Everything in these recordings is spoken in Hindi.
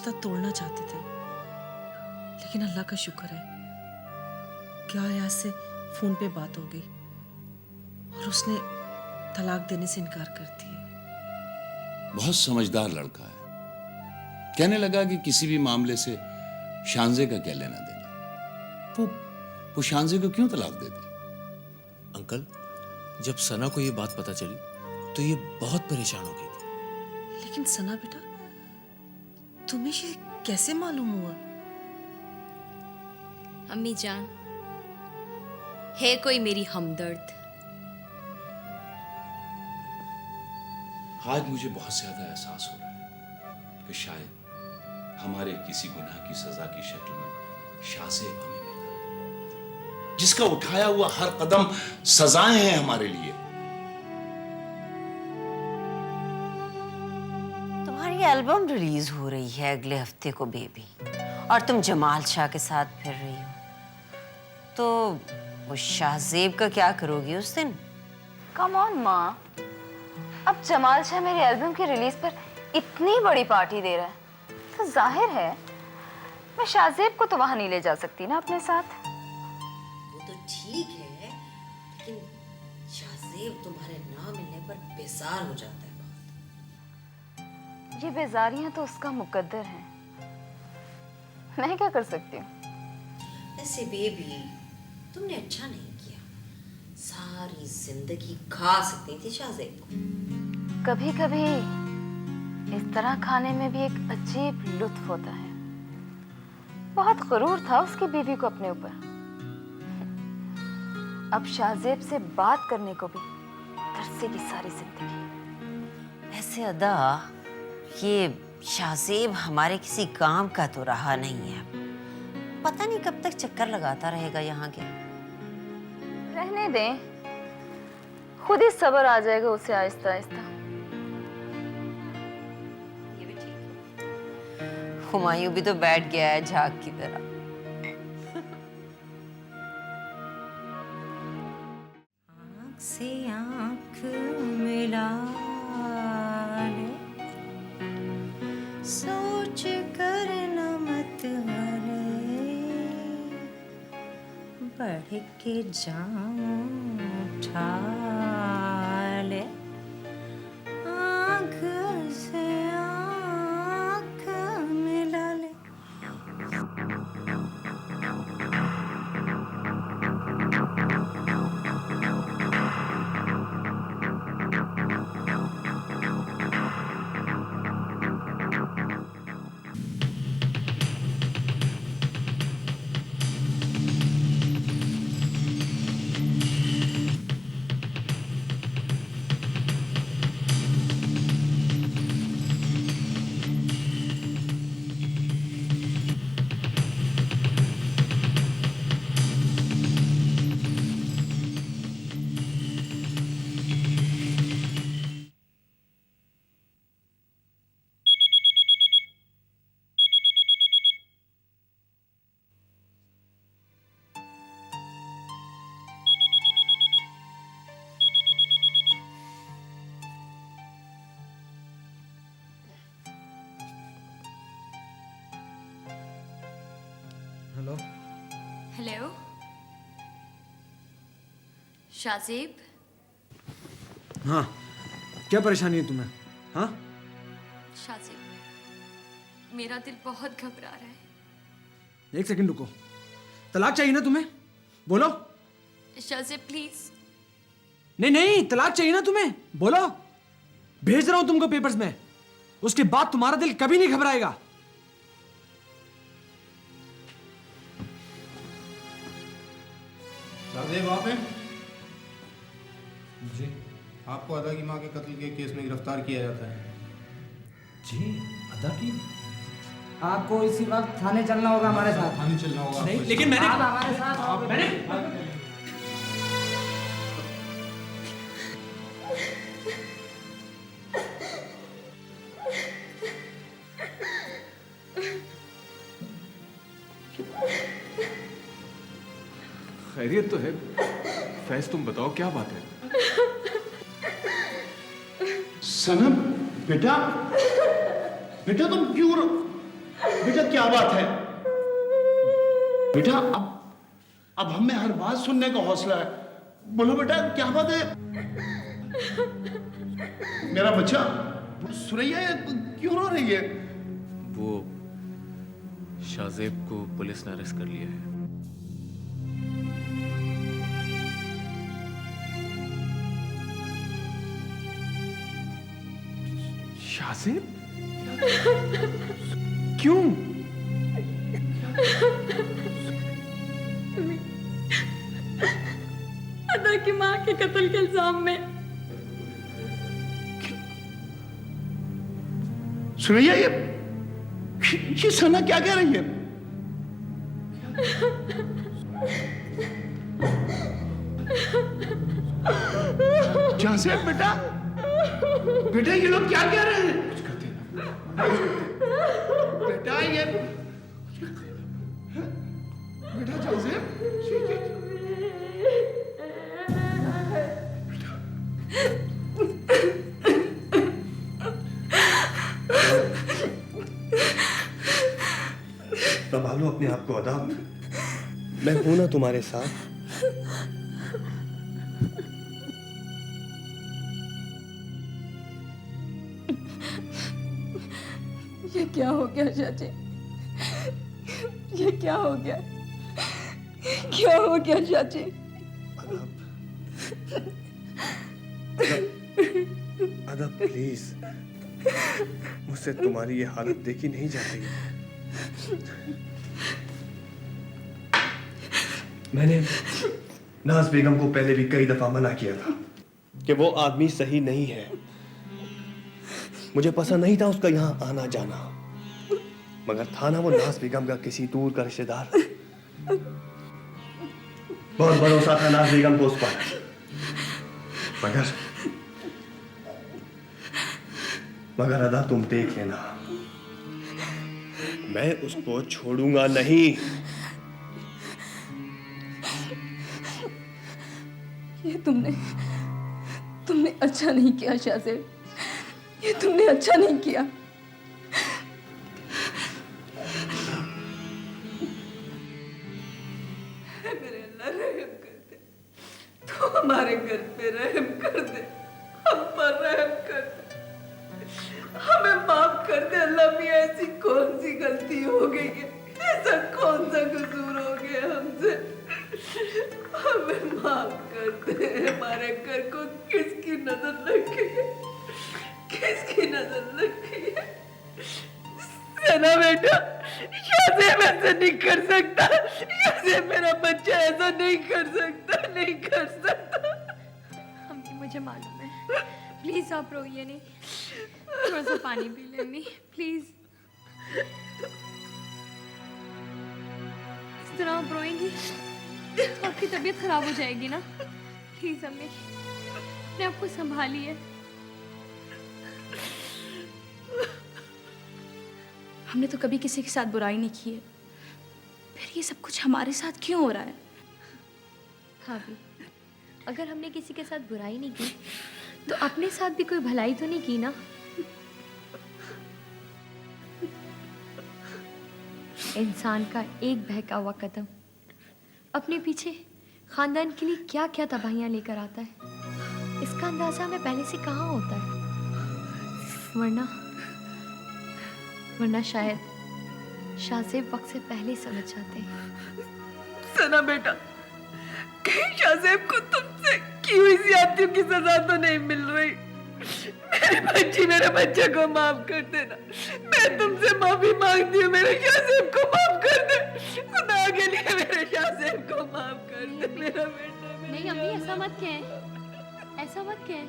रिश्ता तोड़ना चाहते थे, लेकिन अल्लाह का शुक्र है कि आयाज से फोन पे बात हो गई और उसने तलाक देने से इनकार कर दिया। बहुत समझदार लड़का है। कहने लगा कि किसी भी मामले से शानजे का क्या लेना देना। वो शानजे को क्यों तलाक दे दी? अंकल, जब सना को ये बात पता चली तो ये बहुत परेशान हो गई थी। लेकिन सना बेटा, तुम्हें ये कैसे मालूम हुआ? अम्मी जान, है कोई मेरी हमदर्द? आज मुझे बहुत ज्यादा एहसास हो रहा है कि शायद हमारे किसी गुनाह की सजा की शक्ल में शाज़ेब हमें मिला, जिसका उठाया हुआ हर कदम सजाएं हैं हमारे लिए। तुम्हारी एल्बम रिलीज हो रही है अगले हफ्ते को बेबी, और तुम जमाल शाह के साथ फिर रही हो, तो वो शाहजेब का क्या करोगी उस दिन? कम ऑन माँ, अब जमाल शाह मेरी एल्बम की रिलीज पर इतनी बड़ी पार्टी दे रहा है तो जाहिर है मैं शाहजेब को तो वहां नहीं ले जा सकती ना अपने साथ। वो तो ठीक है, लेकिन शाहजेब तुम्हारे ना मिलने पर बेजार हो जाता है बहुत। ये बेजारियां तो उसका मुकद्दर है, मैं क्या कर सकती हूँ? ऐसे बेबी, तुमने अच्छा नहीं किया, सारी जिंदगी खा सकती थी शाहजेब को। कभी कभी इस तरह खाने में भी एक अजीब लुत्फ होता है। बहुत गुरूर था उसकी बीवी को अपने ऊपर। अब शाहजेब से बात करने को भी तरसेगी सारी जिंदगी। ऐसे अदा, ये शाहजेब हमारे किसी काम का तो रहा नहीं है। पता नहीं कब तक चक्कर लगाता रहेगा यहाँ के। रहने दें, खुद ही सब्र आ जाएगा उसे आहिस्ता आहिस्ता। ये भी ठीक है। हुमायूं भी तो बैठ गया है झाग की तरह। आँख से आँख मिला ले, सोच कर न मत हले, बढ़ के जाऊं उठा ले, आँख से आँख मिला ले। हेलो। हेलो शाहजेब, हाँ, क्या परेशानी है तुम्हें? हाँ, शाहजेब मेरा दिल बहुत घबरा रहा है। एक सेकंड रुको। तलाक चाहिए ना तुम्हें? बोलो। शाहजेब प्लीज। नहीं नहीं, तलाक चाहिए ना तुम्हें? बोलो। भेज रहा हूं तुमको पेपर्स में, उसके बाद तुम्हारा दिल कभी नहीं घबराएगा। शाहजेब आप हैं? जी। आपको अदा की माँ के कत्ल के केस में गिरफ्तार किया जाता है। जी, अदा की? आपको इसी वक्त थाने चलना होगा हमारे साथ। थाने चलना होगा? नहीं, लेकिन मैंने आप हमारे साथ आओगे। मैंने खैरियत तो है। फैज तुम बताओ क्या बात है? सनम बेटा, बेटा तुम क्यों बेटा क्या बात है? बेटा अब हमें हर बात सुनने का हौसला है। बोलो बेटा क्या बात है? मेरा बच्चा सुरैया क्यों रो रही है? वो शाहजेब को पुलिस ने अरेस्ट कर लिया है। शाहजेब? क्यों? अदा की माँ के कत्ल के इल्जाम में। सुरैया ये सना क्या कह रही है? शाहजेब बेटा, बेटा ये लोग क्या कह रहे हैं? बेटा ये बेटा शाहजेब संभालो अपने आप को अदा, मैं हूं ना तुम्हारे साथ। ये क्या हो गया चाची? ये क्या हो गया? क्या हो गया चाची? अदा प्लीज, मुझसे तुम्हारी ये हालत देखी नहीं जा रही। मैंने नाज बेगम को पहले भी कई दफा मना किया था कि वो आदमी सही नहीं है। मुझे पसंद नहीं था उसका यहाँ आना जाना, मगर था ना वो नाज बेगम का किसी दूर का रिश्तेदार। बहुत भरोसा था नाज बेगम को उस पर, मगर अदा तुम देख लेना, मैं उसको छोड़ूंगा नहीं। ये तुमने अच्छा नहीं किया शाहजेब, ये तुमने अच्छा नहीं किया। मेरे अल्लाह रहम कर दे, तो हमारे घर पे रहम कर दे, हम पर रहम कर दे, हमें माफ कर दे अल्लाह मियां। ऐसी कौन सी गलती हो गई है, ऐसा कौन सा कसूर हो गया हमसे? हमें माफ कर दे। हमारे घर को किसकी नजर लग गई है, किसकी नजर लग गई है? सना बेटा, शाहजेब ऐसा नहीं कर सकता, शाहजेब मेरा बच्चा ऐसा नहीं कर सकता, नहीं कर सकता। अम्मी मुझे मालूम है, प्लीज आप रोइए नहीं, थोड़ा सा पानी पी ले अम्मी प्लीज। इस तरह आप रोएंगी तो आपकी तबीयत खराब हो जाएगी ना। प्लीज अम्मी अपने आप को संभालिए। हमने तो कभी किसी के साथ बुराई नहीं की है, फिर ये सब कुछ हमारे साथ क्यों हो रहा है? भाभी, अगर हमने किसी के साथ बुराई नहीं की तो अपने साथ भी कोई भलाई तो नहीं की ना। इंसान का एक बहका हुआ कदम अपने पीछे खानदान के लिए क्या क्या तबाहियां लेकर आता है, इसका अंदाजा हमें पहले से कहाँ होता है। वरना शायद शाहजेब वक्त से पहले समझ जाते हैं। सना बेटा, कहीं शाहजेब को तुमसे की हुई ज्यादतियों की सजा तो नहीं मिल रही? मेरे बच्चे को माफ कर देना, मैं तुमसे माफी मांगती हूँ। मेरे शाहजेब को माफ कर दे, खुदा के लिए मेरे शाहजेब को माफ कर दे। मेरा बेटा नहीं अम्मी, ऐसा मत कहें, ऐसा मत कहें।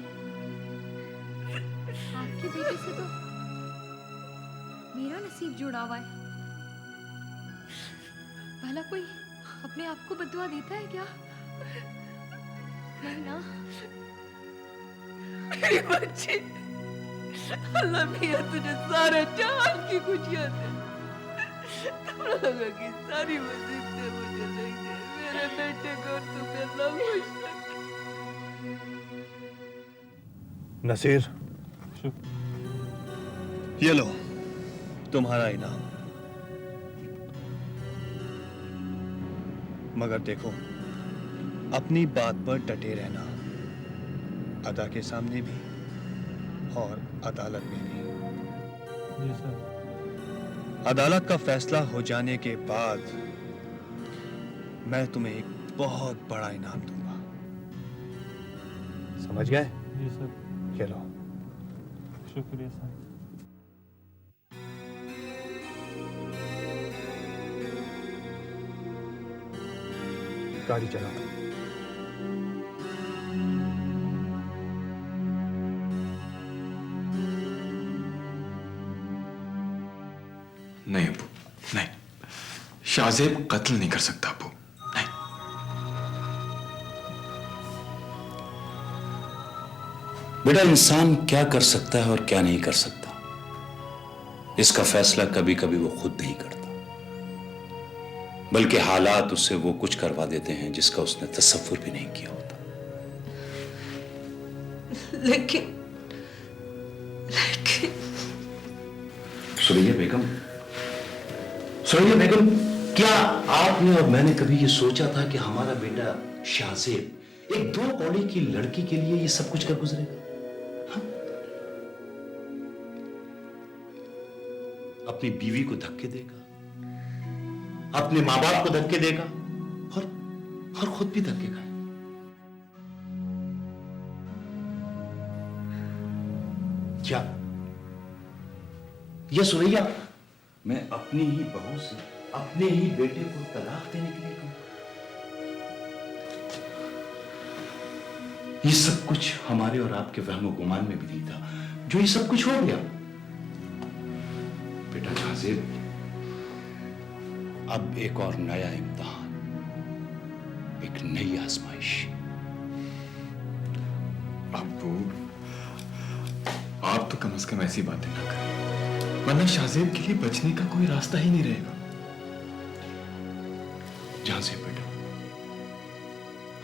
आपके बेटे से तो मेरा नसीब जुड़ा हुआ है। भला कोई अपने आप को बदुआ देता है क्या? नहीं ना। मेरी बच्ची, अल्लाह मियां तुझे सारे जहान की खुशियां दे। तुम लोगों की सारी मुसीबतें मुझे नहीं दे। मेरे बेटे को तुम्हें अल्लाह खुश रखे। नसीर, 是 ये लो तुम्हारा इनाम। 谢谢。 मैं तुम्हें 谢谢。 माफ कर दूंगा, मगर तुम मुझे माफ कर दो। 谢谢。 तुम्हारा इनाम। 谢谢。 ये लो मगर देखो, अपनी बात पर डटे रहना, अदा के सामने भी और अदालत में भी। जी सर। अदालत का फैसला हो जाने के बाद मैं तुम्हें एक बहुत बड़ा इनाम दूंगा, समझ गए? जी सर। चलो। शुक्रिया सर। गाड़ी चलाओ। नहीं अबू, नहीं, शाहजेब कत्ल नहीं कर सकता अबू, नहीं। बेटा, इंसान क्या कर सकता है और क्या नहीं कर सकता, इसका फैसला कभी कभी वो खुद नहीं करता, बल्कि हालात उससे वो कुछ करवा देते हैं जिसका उसने तसव्वुर भी नहीं किया होता। लेकिन सुरैया बेगम, सुरैया बेगम, क्या आपने और मैंने कभी ये सोचा था कि हमारा बेटा शाहजेब एक 2 कौड़ी की लड़की के लिए ये सब कुछ कर गुजरेगा? हाँ? अपनी बीवी को धक्के देगा, अपने मां बाप को धक्के देगा और खुद भी धक्के खाए। क्या यह सुरैया मैं अपनी ही बहू से अपने ही बेटे को तलाक देने के लिए कहूं? ये सब कुछ हमारे और आपके वहम गुमान में भी नहीं था, जो ये सब कुछ हो गया। बेटा शाहजेब, अब एक और नया इम्तिहान, एक नई आजमाइश। अबू, आप तो कम से कम ऐसी बातें ना करें, वरना शाहजेब के लिए बचने का कोई रास्ता ही नहीं रहेगा। जहां से बेटा,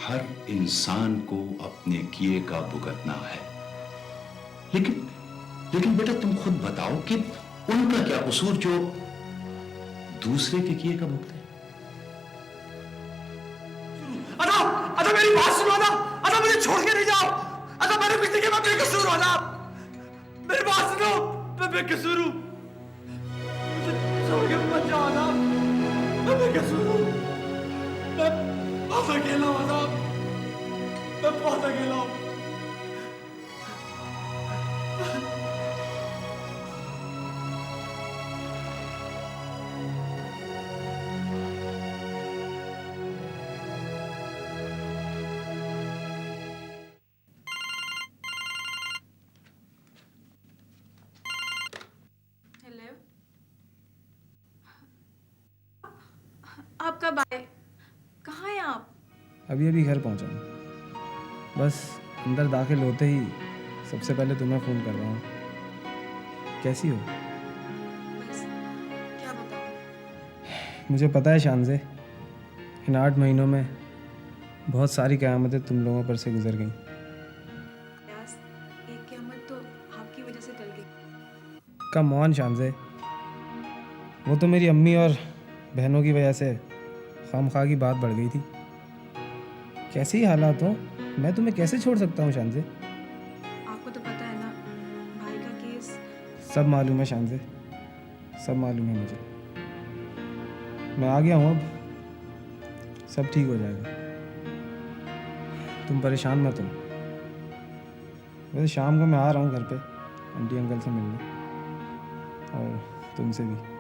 हर इंसान को अपने किए का भुगतना है, लेकिन बेटा तुम खुद बताओ कि उनका क्या कसूर जो दूसरे के किए का भुगते? अदा, अदा मेरी बात सुनो अदा, अदा मुझे छोड़ के नहीं जाओ, अदा मेरे पिछले के मैं बेकसूर हूं अदा, मेरी बात सुनो, मैं बेकसूर हूं, मुझे छोड़ के मत जाओ अदा, मैं बेकसूर हूं, मैं बहुत अकेला हूं अदा, मैं बहुत अकेला हूं। आप कब आए? कहाँ हैं आप? अभी अभी घर पहुंचा हूँ, बस अंदर दाखिल होते ही सबसे पहले तुम्हें फ़ोन कर रहा हूँ। कैसी हो? बस क्या बताऊँ? मुझे पता है शानज़े, इन 8 महीनों में बहुत सारी क़यामतें तुम लोगों पर से गुजर गईं। यास, एक क़यामत तो आपकी वजह से टल गई। कम ऑन शानज़े, वो तो मेरी अम्मी और बहनों की वजह से खामखा की बात बढ़ गई थी। कैसे ही हालात हो, मैं तुम्हें कैसे छोड़ सकता हूँ शानज़े? आपको तो पता है ना, भाई का केस। सब मालूम है शानज़े, सब मालूम है मुझे। मैं आ गया हूँ, अब सब ठीक हो जाएगा, तुम परेशान मत हो। वैसे शाम को मैं आ रहा हूँ घर पे आंटी अंकल से मिलने, और तुमसे भी।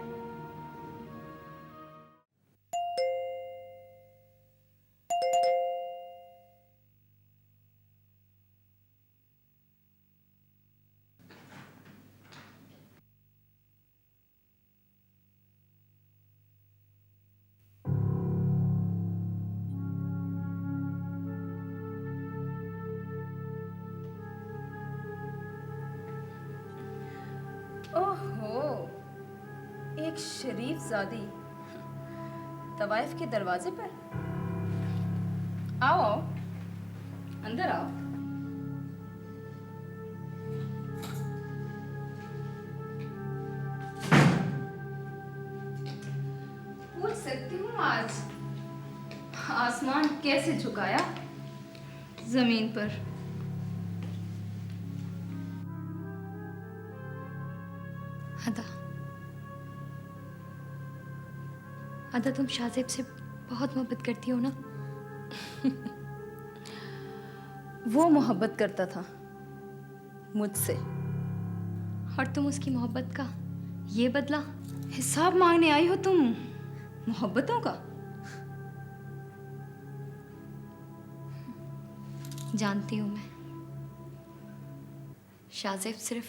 ओहो, एक शरीफ ज़ादी तवाइफ के दरवाजे पर। आओ आओ, अंदर आओ। पूछ सकती हूँ आज आसमान कैसे झुकाया जमीन पर। अदा, अदा तुम शाहजेब से बहुत मोहब्बत करती हो ना? वो मोहब्बत करता था मुझसे, और तुम उसकी मोहब्बत का ये बदला। हिसाब मांगने आई हो तुम मोहब्बतों का? जानती हूँ मैं, शाहजेब सिर्फ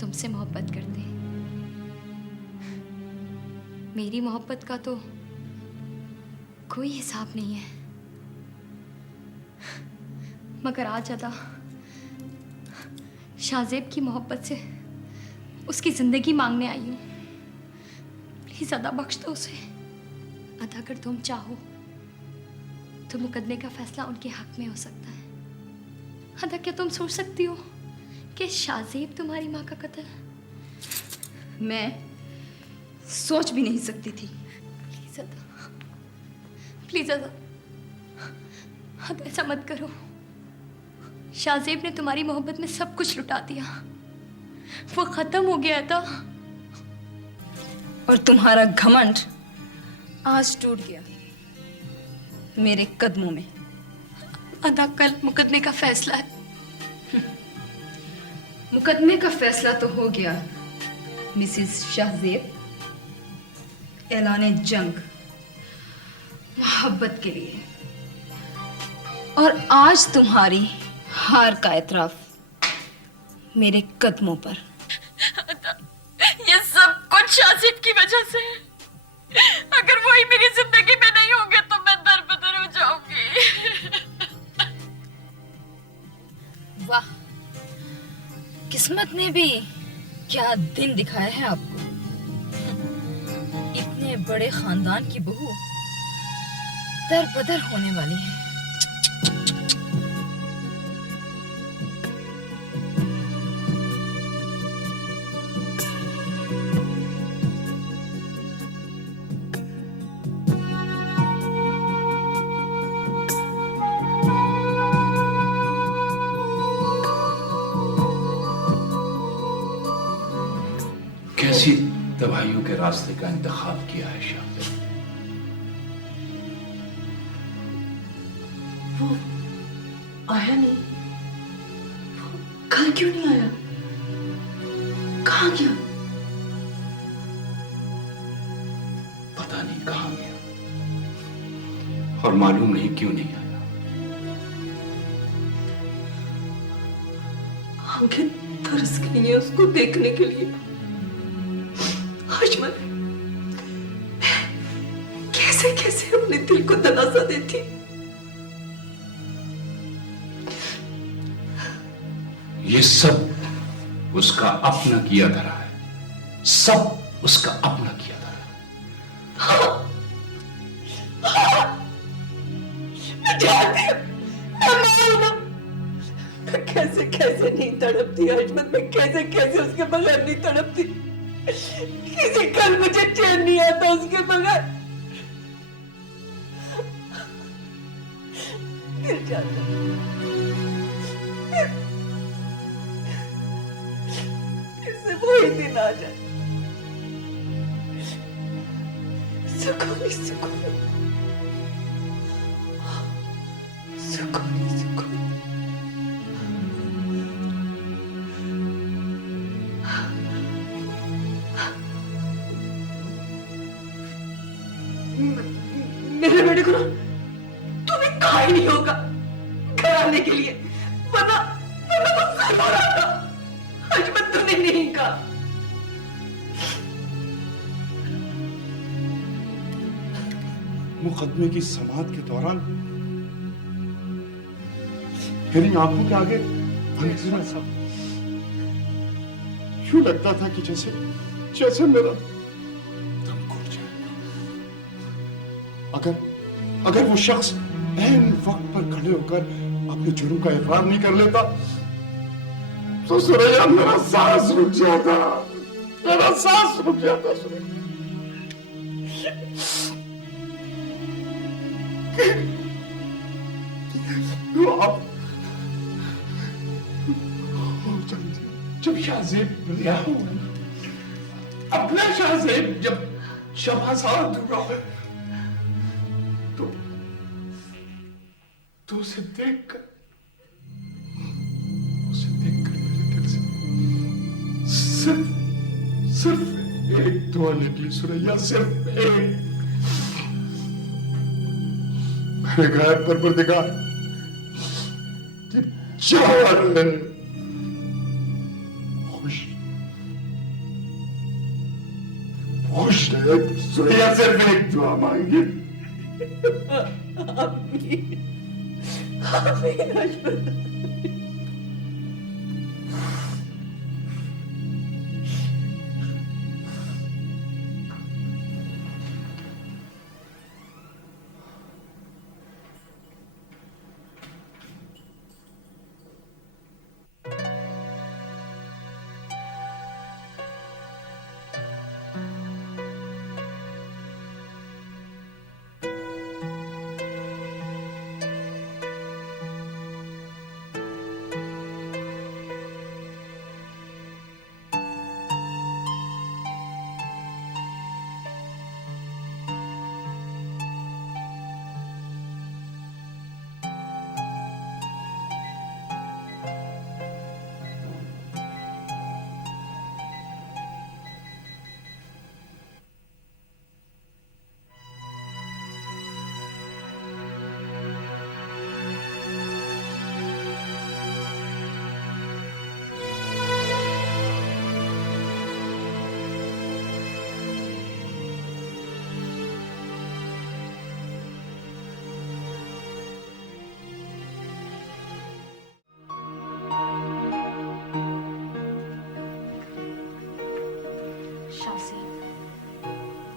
तुमसे मोहब्बत करते हैं। मेरी मोहब्बत का तो कोई हिसाब नहीं है। मगर आज अदा शाहजेब की मोहब्बत से उसकी जिंदगी मांगने आई हूँ। प्लीज अदा बख्श दो उसे। अदा अगर तुम चाहो तो मुकदमे का फैसला उनके हक में हो सकता है। अदा क्या तुम सोच सकती हो कि शाहजेब तुम्हारी माँ का कत्ल? मैं सोच भी नहीं सकती थी। प्लीज अदा, प्लीज अदा, अदा ऐसा मत करो। शाहजेब ने तुम्हारी मोहब्बत में सब कुछ लुटा दिया। वो खत्म हो गया था। और तुम्हारा घमंड आज टूट गया मेरे कदमों में। अदा कल मुकदमे का फैसला है। मुकदमे का फैसला तो हो गया मिसेस शाहजेब। ऐलाने जंग मोहब्बत के लिए। और आज तुम्हारी हार का एतराफ मेरे कदमों पर। ये सब कुछ शाहजेब की वजह से है। अगर वही मेरी जिंदगी में नहीं होंगे तो मैं दर बदर हो जाऊंगी। वाह, किस्मत ने भी क्या दिन दिखाया है आपको। इतने बड़े खानदान की बहू दर बदर होने वाली है। कैसी दवाइयों के रास्ते का इंतखाब किया है शाहजेब? वो आया नहीं। वो घर क्यों नहीं आया? कहाँ गया? पता नहीं कहां गया, और मालूम नहीं क्यों नहीं आया। आंखें तरस गई हैं उसको देखने के लिए। अजमल, कैसे कैसे अपने दिल को दिलासा देती। ये सब उसका अपना किया धरा है। सब उसका अपना किया धरा है। मैं जानती हूँ, मैं मालूम हूँ। मैं कैसे कैसे नहीं तड़पती अजमल, मैं कैसे कैसे उसके बगैर नहीं तड़पती। किसी कल मुझे चैन नहीं आता उसके बगैर। दिल चाहता फिर से वही दिन आ जाए। सुकून ही सुकून, सुकून ही सुकून। मेरे बेटे को तुम्हें कहा ही नहीं होगा घर आने के लिए, वरना तो सर हो रहा था। अजमत तूने नहीं कहा। मुकदमे की समाअत के दौरान मेरी आंखों के आगे अंधेरा सा, यूं लगता था कि जैसे जैसे मेरा दम घुट जाएगा। अगर वो शख्स ऐन वक्त पर खड़े होकर अपने जुर्म का इकरार नहीं कर लेता तो सुरैया मेरा सांस रुक जाता, मेरा सांस रुक जाता। सुरैया तो अब जब शाहजेब रिहा हुआ, अपना शाहजेब जब शबाजाद हुआ, तो उसे देखकर मेरे दिल से सिर्फ एक दुआ निकली सुरैया, सिर्फ एक। मैंने कहा परवरदिगार कि चार है, खुश रहे। सुरैया सिर्फ एक दुआ मांगी।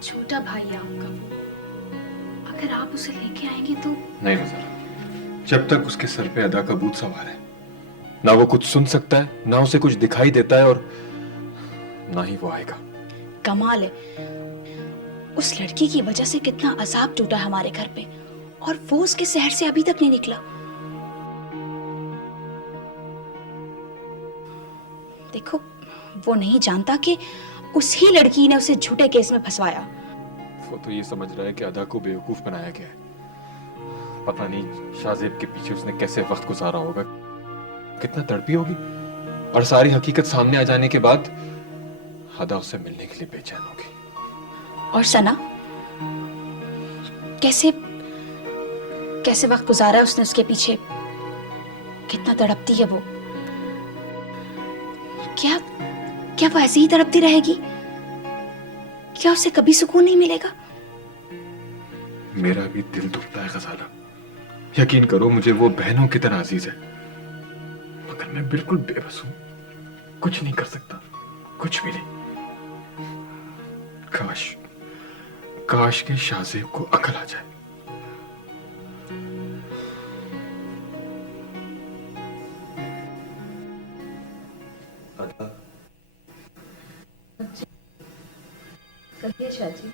छोटा भाई है आपका, अगर आप उसे लेके आएंगे तो। नहीं नजर, जब तक उसके सर पे अदा का भूत सवार है, ना वो कुछ सुन सकता है, ना उसे कुछ दिखाई देता है, और ना ही वो आएगा। कमाल है, उस लड़की की वजह से कितना अजाब टूटा हमारे घर पे, और वो उसके शहर से अभी तक नहीं निकला। देखो, वो नहीं जानता कि उसी लड़की ने उसे झूठे केस में फंसवाया। वो तो ये समझ रहा है कि अदा को बेवकूफ बनाया गया है। पता नहीं शाहजेब के पीछे उसने कैसे वक्त गुजारा होगा, कितना तड़पी होगी, और सारी हकीकत सामने आ जाने के बाद अदा उससे मिलने के लिए बेचैन होगी। और सना, कैसे वक्त गुजारा उसने उसके पीछे, कितना तड़पती है वो। क्या वो ऐसे ही तड़पती रहेगी? क्या उसे कभी सुकून नहीं मिलेगा? मेरा भी दिल दुखता है गजाला, यकीन करो मुझे वो बहनों की तरह अजीज है, मगर मैं बिल्कुल बेबस हूं, कुछ नहीं कर सकता, कुछ भी नहीं। काश के शाहजेब को अकल आ जाए। कहिए शाहजी।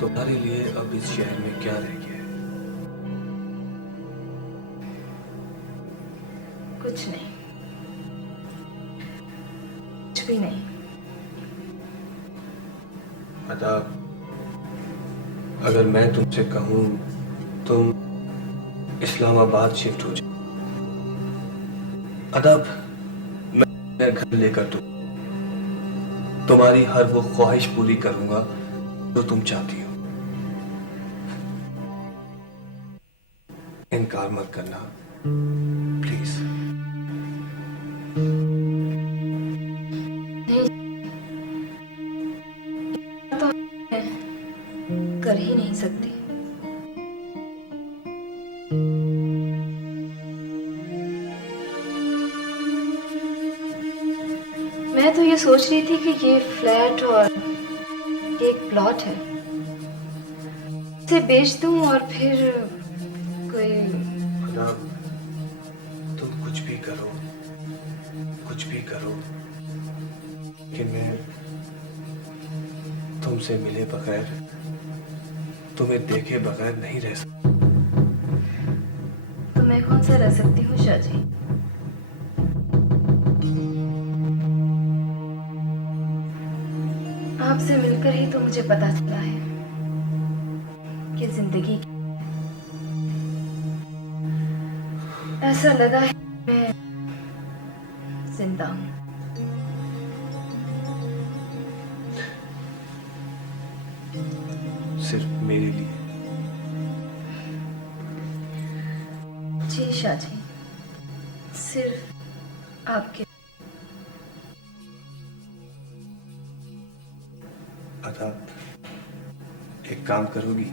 तुम्हारे लिए अब इस शहर में क्या रह गया है? कुछ नहीं, कुछ भी नहीं। अदा, अगर मैं तुमसे कहूं तुम इस्लामाबाद शिफ्ट हो जाओ, अदा मैं घर लेकर तुम्हारी हर वो ख्वाहिश पूरी करूंगा जो तुम चाहती हो। इनकार मत करना प्लीज। तो कर ही नहीं सकती। मैं तो ये सोच रही थी कि ये फ्लैट और एक प्लॉट है, इसे बेच दूं और फिर कोई। तुम कुछ भी करो कि मैं तुमसे मिले बगैर तुम्हें देखे बगैर नहीं रह सकता। तो मैं कौन सा रह सकती हूँ शाहजी? आपसे मिलकर ही तो मुझे पता चला है कि जिंदगी ऐसा लगा है मैं जिंदा हूँ। सिर्फ मेरे लिए। जी शाहजी, सिर्फ आपके। अदा, एक काम करोगी?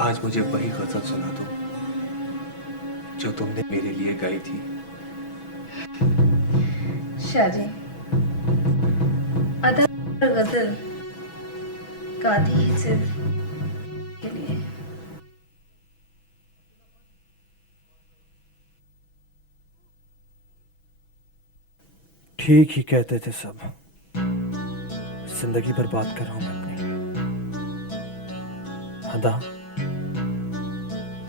आज मुझे वही गजल सुना दो जो तुमने मेरे लिए गाई थी। शाहजी, अदा और गजल गाती ही सिर्फ के लिए। ठीक ही कहते थे सब। जिंदगी बर्बाद कर रहा हूं मैं अपनी। अदा,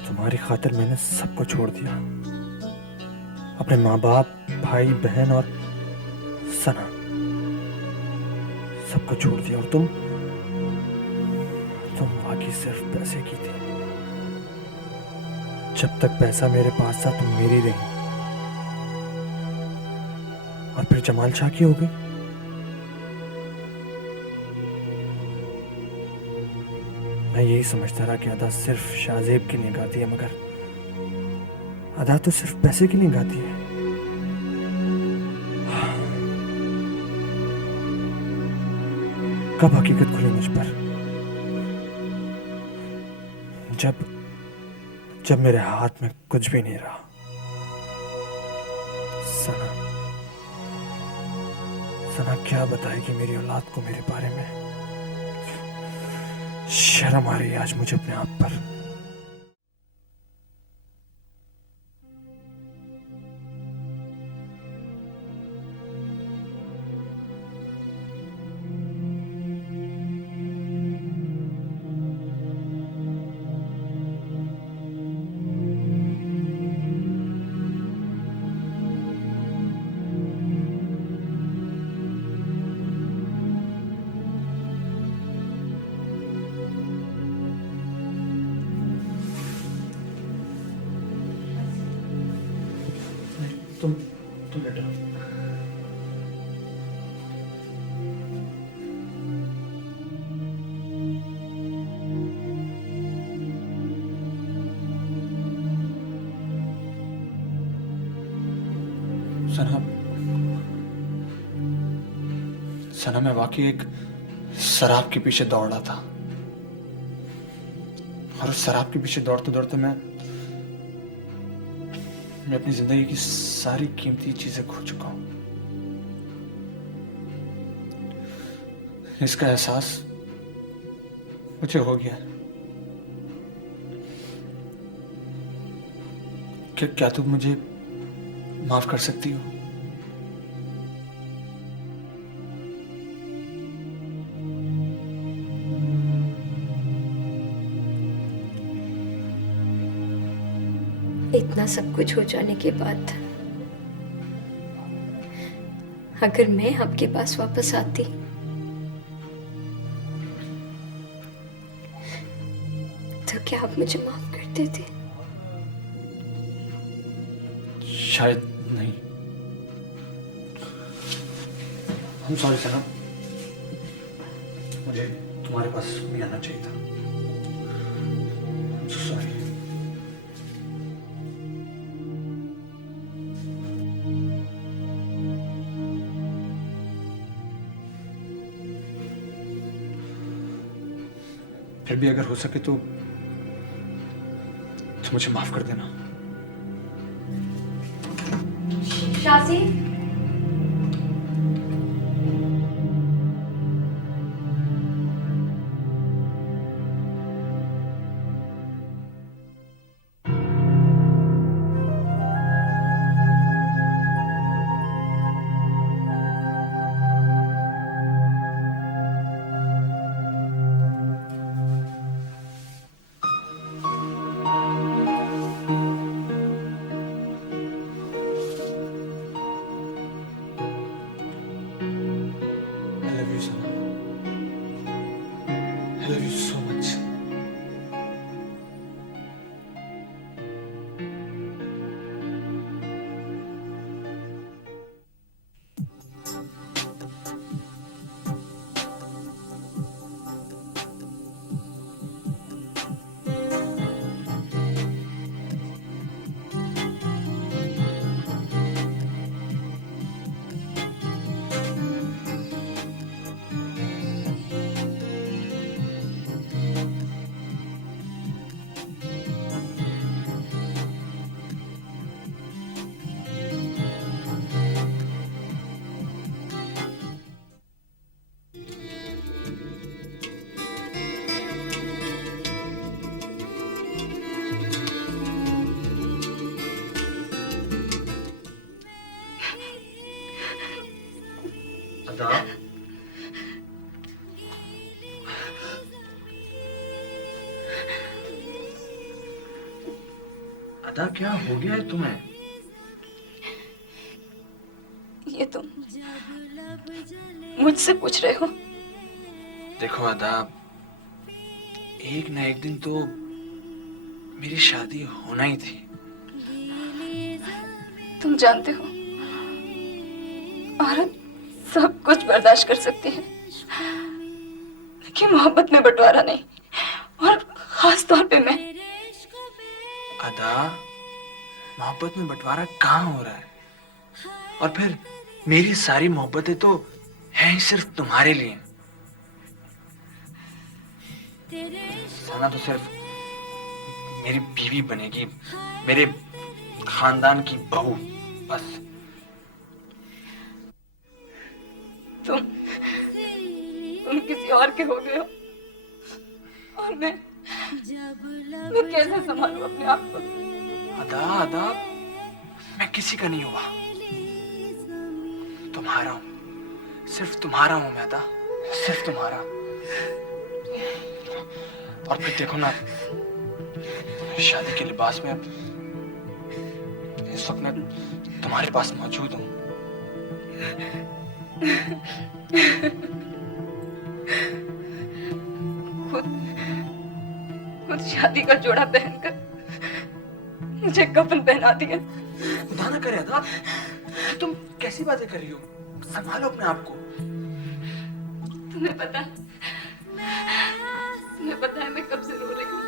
तुम्हारी खातिर मैंने सबको छोड़ दिया, अपने माँ बाप, भाई बहन और सना, सबको छोड़ दिया। और तुम बाकी सिर्फ पैसे की थी। जब तक पैसा मेरे पास था तुम मेरी रही, और फिर जमाल शाह की हो गई। मैं यही समझता रहा कि अदा सिर्फ शाहजेब के लिए गाती है, मगर अदा तो सिर्फ पैसे के लिए गाती है। कब हकीकत खुली मुझ पर? जब मेरे हाथ में कुछ भी नहीं रहा। सना क्या बताएगी मेरी औलाद को मेरे बारे में? शर्म आ रही है आज मुझे अपने आप पर। तुम लेटो। सना मैं वाकई एक शराब के पीछे दौड़ रहा था, और उस शराब के पीछे दौड़ते दौड़ते मैं अपनी जिंदगी की सारी कीमती चीजें खो चुका हूं। इसका एहसास मुझे हो गया। क्या तुम मुझे माफ कर सकती हो? इतना सब कुछ हो जाने के बाद अगर मैं आपके पास वापस आती तो क्या आप मुझे माफ कर देते? शायद नहीं। हम सॉरी सना, मुझे तुम्हारे पास नहीं आना चाहिए था। सॉरी। फिर भी अगर हो सके तो मुझे माफ कर देना। शाजी, अदा क्या हो गया है तुम्हें? ये तुम मुझसे पूछ रहे हो? देखो अदा, एक ना एक दिन तो मेरी शादी होना ही थी। तुम जानते हो, औरत सब कुछ बर्दाश्त कर सकती है, लेकिन मोहब्बत में बंटवारा नहीं, और खास तौर पे मैं। अदा, मोहब्बत में बंटवारा कहाँ हो रहा है? और फिर मेरी सारी मोहब्बतें तो हैं ही सिर्फ तुम्हारे लिए। सना तो सिर्फ मेरी बीवी बनेगी, मेरे खानदान की बहू, बस। तुम किसी और के हो गए हो, और मैं कैसे संभालूं अपने आप को? अदा अदा, मैं किसी का नहीं हुआ, तुम्हारा हूं, सिर्फ तुम्हारा हूं मैं अदा, सिर्फ तुम्हारा। और फिर देखो ना, शादी के लिबास में इस वक्त मैं तुम्हारे पास मौजूद हूं। खुद शादी का जोड़ा पहनकर मुझे कफन पहना दिया। खुदा ना करे अदा, तुम कैसी बातें कर रही हो? संभालो अपने आप को। तुम्हें पता है मैं कब से रो रही हूँ,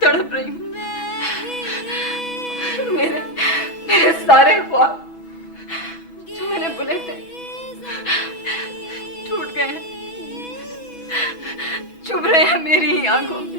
तड़प रही हूँ। मेरे सारे ख्वाब जो मैंने बुने थे टूट गए हैं, चुभ रहे हैं मेरी ही आंखों में।